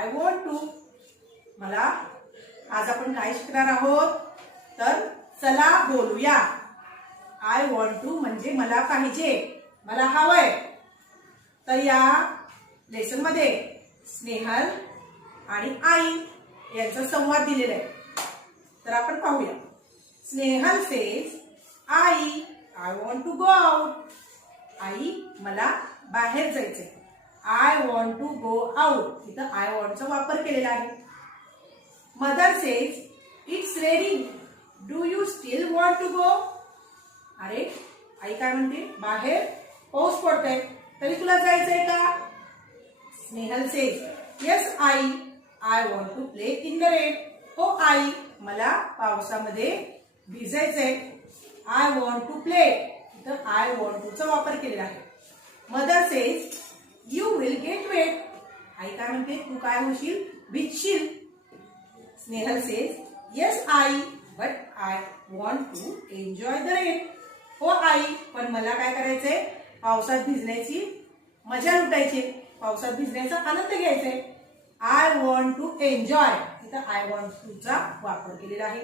I want to. मला आज आपण काय शिकणार आहोत तर चला बोलूया. आय वॉन्ट टू म्हणजे मला पाहिजे, मला हवंय. तर या लेसन मध्ये स्नेहल आणि आई यांचा संवाद दिलेला आहे. तर आपण पाहूया. स्नेहल सेज आई I want to go out. आई मला बाहेर जायचंय. I want to go out. इथं आय वॉन्टचा वापर केलेला आहे. Mother says it's raining do you still want to go. अरे आई काय म्हणते, बाहेर पाऊस पडतोय तरी तुला जायचंय का. स्नेहल सेज येस आई I want to play in the rain. हो आई मला पावसामध्ये भिजायचंय. I want to play. इथं आय वॉन्ट टू चा वापर केलेला आहे. Mother says you will get wet. आई काय म्हणते, तू काय होशील, भिजशील. स्नेहल सेज येस आई but I want to enjoy the rain. हो आई पण मला काय करायचंय, पावसात भिजण्याची मजा लुटायची, पावसात भिजण्याचा आनंद घ्यायचाय. I want to enjoy. इथं आय वॉन्ट टू चा वापर केलेला आहे.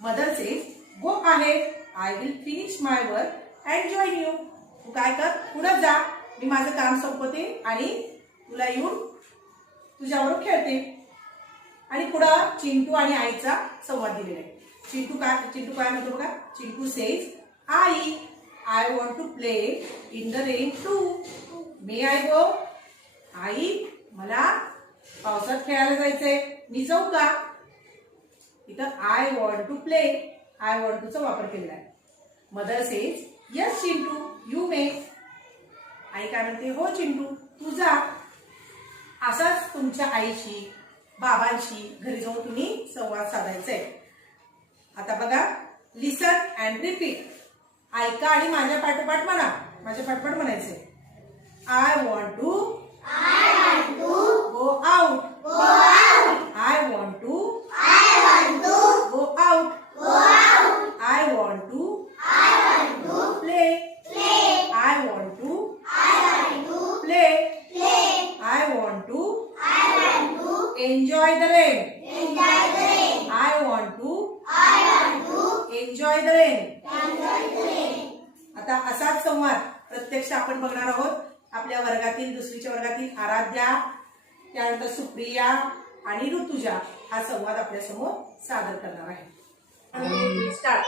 Mother says go ahead I will finish my work and join you. तू काय कर, पुढे जा, मी माझं काम संपवते आणि तुला येऊन तुझ्याबरोबर खेळते. आणि पुढं चिंटू आणि आईचा संवाद दिलेला आहे. चिंटू काय म्हणतो बघा. चिंटू सेज आई I want to play in the rain too. May I go. आई मला पावसात खेळायला जायचंय, मी जाऊ का. इथं I want to play I want to चा वापर केलेला आहे. Mother says yes Chintu you may. आई काय म्हणते, हो चिंटू तू जा. असाच तुमच्या आईशी बाबांशी घरी जाऊन तुम्ही संवाद साधायचा आहे. आता बघा लिसन अँड रिपीट. ऐका आणि माझ्या पाठोपाठ म्हणा. माझ्या पाठोपाठ म्हणायचंय. I want to go out. I want to go out. I want to play. I want to play. I want to enjoy the rain. I want to enjoy the rain. आता असाच संवाद प्रत्यक्ष आपण बघणार आहोत. आपल्या वर्गातील दुसरीच्या वर्गातील आराध्या, त्यानंतर सुप्रिया आणि ऋतुजा हा संवाद आपल्या समोर सादर करणार आहे. स्टार्ट.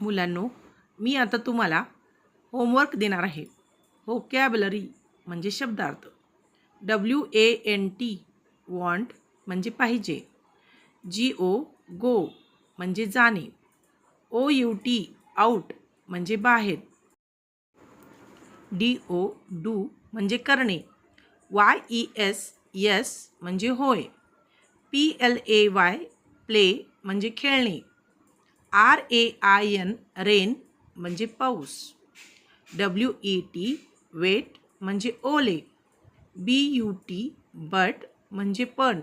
मुलांनो, मी आता तुम्हाला होमवर्क देणार आहे. व्होकॅब्युलरी म्हणजे शब्दार्थ. WANT वॉन्ट म्हणजे पाहिजे. GO गो म्हणजे जाणे. OUT आउट म्हणजे बाहेर. DO डू म्हणजे करणे. YES येस म्हणजे होय. PLAY प्ले म्हणजे खेळणे. RAIN रेन म्हणजे पाऊस. WET वेट म्हणजे ओले. BUT बट म्हणजे पण.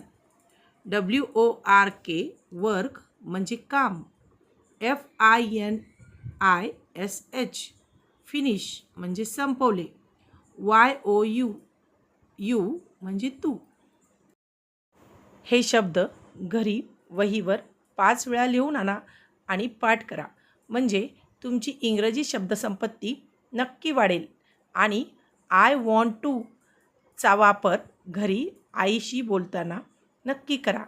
WORK वर्क म्हणजे काम. FINISH फिनिश म्हणजे संपवले. YOU यू म्हणजे तू. हे शब्द घरी वहीवर 5 वेळा लिहून आणा आणि पाठ करा. म्हणजे तुमची इंग्रजी शब्दसंपत्ती नक्की वाढेल. आणि आय वॉन्ट टू चा वापर घरी आईशी बोलताना नक्की करा.